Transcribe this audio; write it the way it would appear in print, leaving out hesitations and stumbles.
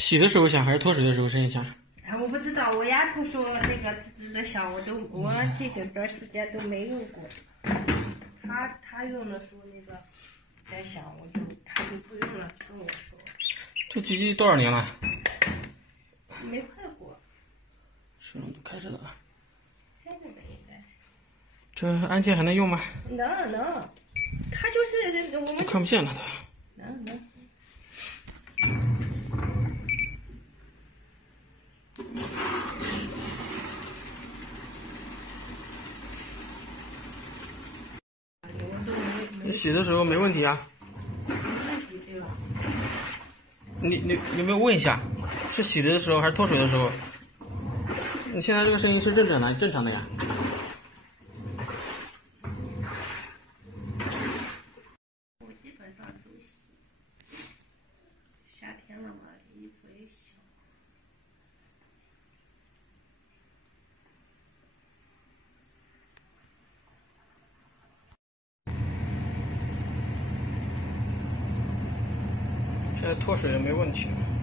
洗的时候响还是脱水的时候声音响？哎，我不知道，我丫头说那个滋滋的响，我这段时间都没用过。他用的时候那个在响，他就不用了，跟我说。这机器多少年了？没坏过。水龙头开着呢。开着的应该是。这按键还能用吗？能，它就是我们都看不见了都。能。你洗的时候没问题啊？没问题对吧？你有没有问一下，是洗的时候还是脱水的时候？你现在这个声音是正常的呀？我基本上手洗，夏天了嘛，衣服也小。现在脱水也没问题了。